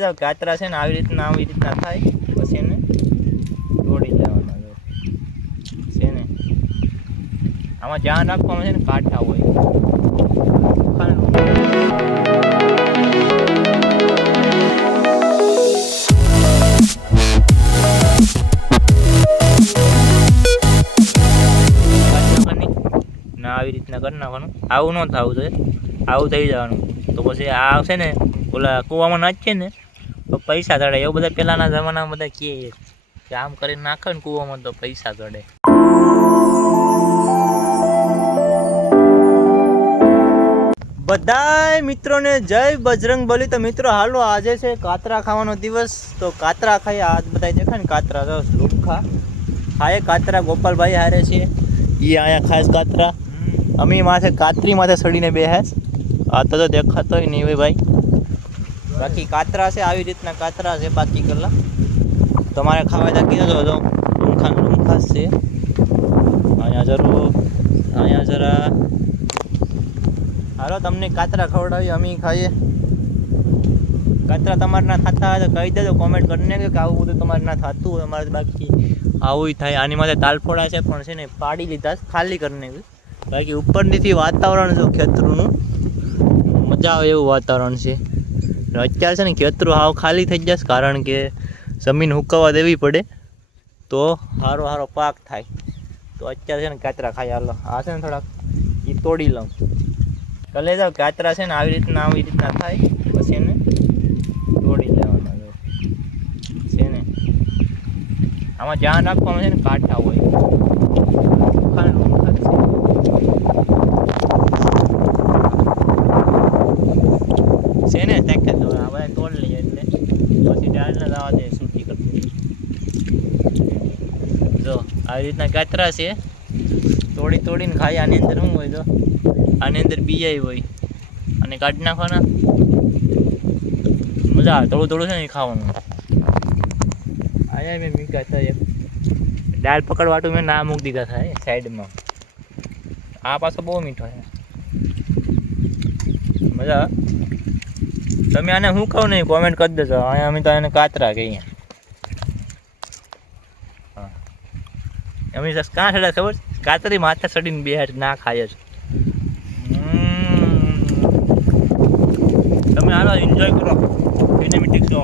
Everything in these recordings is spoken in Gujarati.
જાવ કાતરા છે ને આવી રીતના થાય પછી એને તોડી લેવાના છે ને આમાં ધ્યાન રાખવાનું છે ને કાંટા હોય ના આવી રીતના કરી નાખવાનું આવું ન થવું જોઈએ આવું થઈ જવાનું તો પછી આ આવશે ને ઓલા કૂવામાં નાખીએ ને તો પૈસા ચડે એવું બધા પહેલાંના જમાનામાં બધા કહે કે આમ કરીને નાખે ને કૂવામાં તો પૈસા ચડે બધાય મિત્રોને જય બજરંગબલી તો મિત્રો હાલો આજે છે કાતરા ખાવાનો દિવસ તો કાતરા ખાઈ આજ બધા દેખાય ને કાતરા તો લુખા ખાય કાતરા ગોપાલભાઈ હારે છે એ અહીંયા ખાસ કાતરા અમી માથે કાતરી માથે સડીને બેહાસ આ તો દેખાતો નહીં હોય ભાઈ બાકી કાતરા છે આવી રીતના કાતરા છે બાકી કલા તમારે ખાવા તા કીધો તો રૂમખાસ છે અહીંયા જરા હાલો તમને કાતરા ખવડાવી અમે ખાઈએ કાતરા તમારે ના થતા હોય તો કહી દેજો કોમેન્ટ કરીને કે આવું બધું તમારે ના થતું હોય અમારે બાકી આવું થાય આની માથે તાલફોડા છે પણ છે ને પાડી લીધા ખાલી કરીને બાકી ઉપરથી વાતાવરણ જો ખેતરનું મજા આવે એવું વાતાવરણ છે અત્યારે છે ને ખેતરું હાવ ખાલી થઈ જશે કારણ કે જમીન હુકવવા દેવી પડે તો સારો પાક થાય તો અત્યારે છે ને કાતરા ખાઈ હાલો આ છે ને થોડાક એ તોડી લઉં કલે જાવ કાતરા છે ને આવી રીતના થાય પછી એને તોડી લેવાના છે ને આમાં ધ્યાન રાખવાનું છે ને કાંટા હોય છે ને ત્યાં તો આ બધા તોડ લઈએ એટલે પછી ડાળને જવા દે સૂટી કરતી જો આવી રીતના કાતરા છે તોડીને ખાઈ આની અંદર શું હોય તો આની અંદર બીજાઈ હોય અને કાઢી નાખવાના મજા આવે થોડું છે ને ખાવાનું આયા મેં મીઠા થાય દાળ પકડવાટું મેં ના મૂકી દીધા થાય સાઈડમાં આ પાછો બહુ મીઠો છે મજા તમે આને શું કહું નહીં કોમેન્ટ કરી દેજો અહીંયા અમે તો એને કાતરા કહીએ હા અમે કાં સડા ખબર કાતરી માથે સડીને બે ના ખાય જ તમે હાલો એન્જોય કરો cinematic show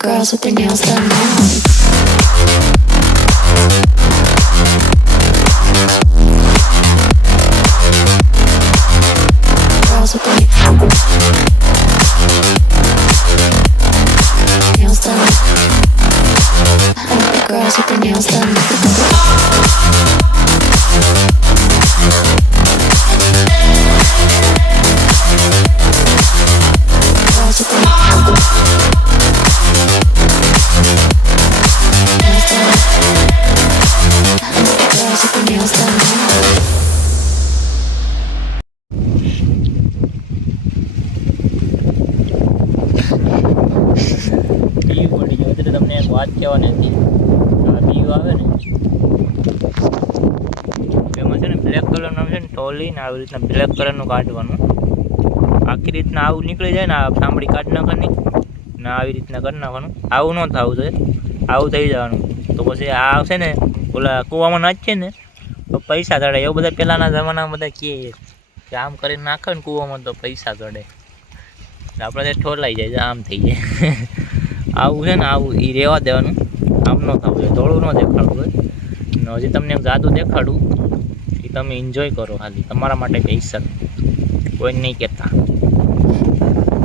Girls with their nails done now. Girls with their nails done. I like the girls with their nails done. Girls with their તમને એક વાત કહેવાની હતી આ બીવ આવે ને એમાં છે ને બ્લેક કલરનું છે ને ટોલીને આવી રીતના બ્લેક કલરનું કાઢવાનું આખી રીતના આવું નીકળી જાય ને આ સાંભળી કાઢી નાખવાની ને આવી રીતના કરી નાખવાનું આવું ન થવું જોઈએ આવું થઈ જવાનું તો પછી આ આવશે ને ઓલા કૂવામાં નાખીએ ને તો પૈસા ચડે એવું બધા પહેલાંના જમાનામાં બધા કહે કે આમ કરીને નાખે ને કૂવામાં તો પૈસા ચડે આપણે ઠોલાઈ જાય આમ થઈ જાય આવું છે ને આવું એ રહેવા દેવાનું આમ ન થવું જોઈએ થોડું ન દેખાડવું હોય ને હજી તમને એક જાદુ દેખાડું એ તમે એન્જોય કરો ખાલી તમારા માટે સ્પેશિયલ કોઈ નહીં કહેતા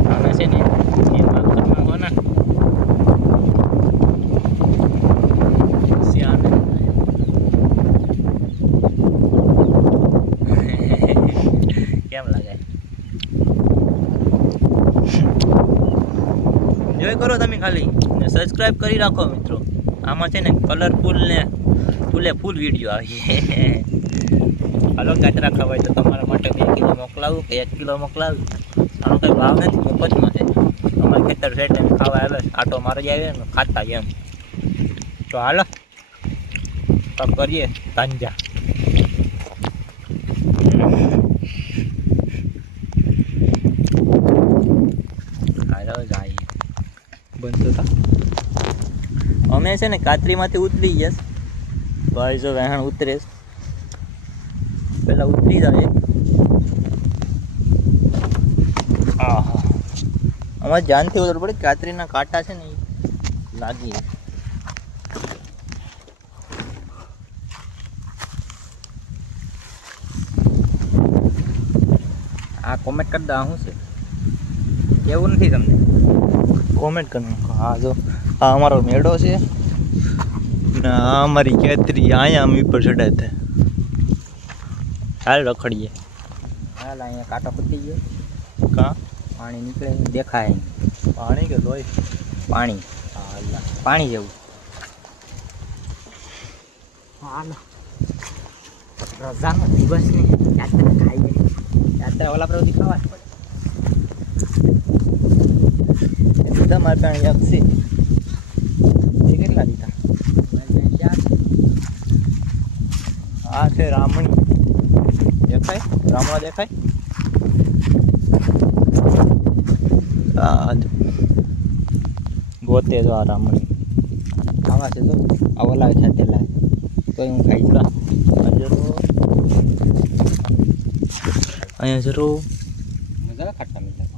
આને છે ને એ ભાગ કરી નાખો ને કેમ લાગે એન્જોય કરો તમે ખાલી ને સબસ્ક્રાઈબ કરી રાખો મિત્રો આમાં છે ને કલરફુલ ને ફૂલે ફૂલ વિડીયો આવી. હાલો કાતરા ખવાય તો તમારા માટે 2 કિલો મોકલાવું કે 1 કિલો મોકલાવું, આનો કંઈ ભાવ નથી, મફતમાં છે. અમારે ખેતર છે એટલે ખાવા આવે, આટો મારી આવે ને ખાતા એમ. તો હાલો તો કરીએ તાંજા. હાલો જાય બંધ થતા અમે છે ને કાતરીમાંથી ઉતરી જશ. ભાઈ જો વહેણ ઉતરે પેલા ઉતરી જાય. આહા અમારે જાનથી ઉતરવું પડે, કાતરીના કાંટા છે ને એ લાગી. આ કોમેન્ટ કરી દો શું છે એવું નથી તમને કોમેન્ટ કરવાનું. હા જો આ અમારો મેળો છે ને આ અમારી કેતરી અહીંયા અમે ઉપર ચડાય છે. હાલ રખડીએ. હાલ અહીંયા કાંટો ફૂટી ગયો. કાં પાણી નીકળે દેખાય. પાણી કે લોહી? પાણી. હા પાણી જેવું. હાલો રજાનો દિવસ ને યાત્રા ખાઈએ. યાત્રા ઓલા પર ખાવા જ પડે. બધા મારે ત્યાં યક છે. એ કેટલા દીધા? આ છે રામણી. દેખાય રામણા દેખાય. ગોતે જો આ રામણી આવા છે. તો આ ઓલા છે તેલા તો હું ખાઈશ. અહીંયા જરૂર મજા ખાટા મીઠા.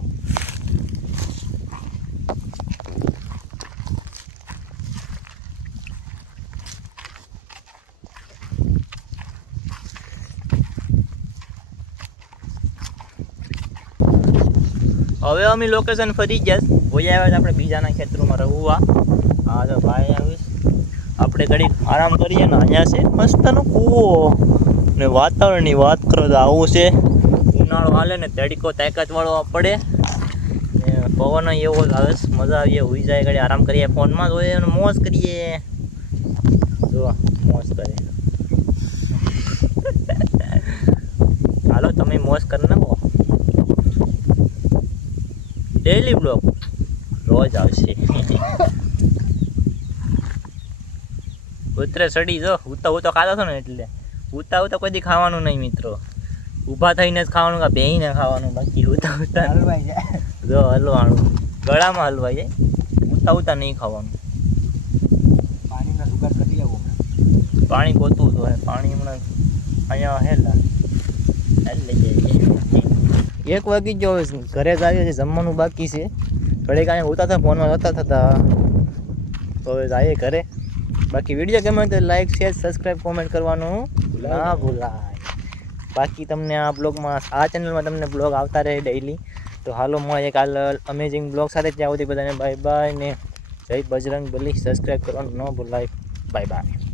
હવે અમે લોકેશન ફરી ગયા. હોય આવ્યા છે આપણે બીજાના ખેતરોમાં રહુવા. હા તો ભાઈ આવીશ. આપણે ઘડી આરામ કરીએ ને. અહીંયા છે મસ્તનો કૂવો ને વાતાવરણની વાત કરો તો આવું છે. ઉનાળો હાલે ને તડકો તાકાત વાળો પડે ને પવન એવો જ આવે. મજા આવીએ. હોઈ જાય ઘડી આરામ કરીએ. ફોનમાં જોઈએ અને મોજ કરીએ. જો મોજ કરે. હાલો તમે મોજ કરી નાખો. ડેઈલી બ્લોગ રોજ આવશે. ઉતરે સડી જો ઉતા ખાતો હતો ને એટલે ઉતા કોઈ દી ખાવાનું નહીં મિત્રો. ઊભા થઈને જ ખાવાનું, કે બેહીને ખાવાનું. બાકી ઉતા હલવાઈ જાય. જો હલવાનું ગળામાં હલવાઈ જાય. ઉતા નહીં ખાવાનું. પાણીના જુગાડ કરી આવો. પાણી ગોતવું જોઈએ. પાણી હમણાં અહીંયા હેલા લઈ જાય. 1 વાગી ગયો. ઘરે જ આવ્યો છે. જમવાનું બાકી છે. ઘરે કાંઈ હોતા હતા ફોનમાં હોતા થતા. તો હવે જઈએ ઘરે. બાકી વિડીયો ગમે તો લાઈક શેર સબસ્ક્રાઈબ કોમેન્ટ કરવાનું ના ભૂલાય. બાકી તમને આ બ્લોગમાં આ ચેનલમાં તમને બ્લોગ આવતા રહે ડેઈલી. તો હાલો મળે કાલ અમેઝિંગ બ્લોગ સાથે. ત્યાં સુધી બધાને બાય બાય ને જય બજરંગ બલી. સબસ્ક્રાઈબ કરવાનું ન ભૂલાય. Bye bye.